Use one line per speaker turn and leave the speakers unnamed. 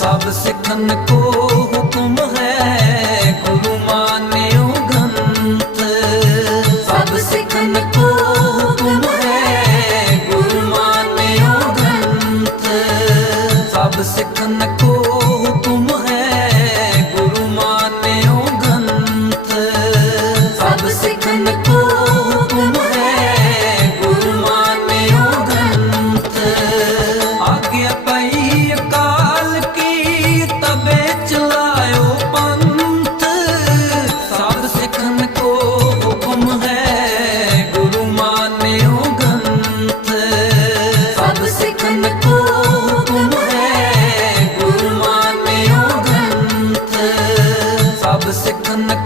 ਸਭ ਸਿੱਖਨ ਕੋ ਹੁਕਮ ਹੈ, ਗੁਰੂ ਮਾਨਿਓ ਗ੍ਰੰਥ। ਸਭ ਸਿੱਖਨ ਕੋ ਹੁਕਮ ਹੈ, ਗੁਰੂ ਮਾਨਿਓ ਗ੍ਰੰਥ। ਸਭ ਸਿੱਖਨ ख्वाब से कनक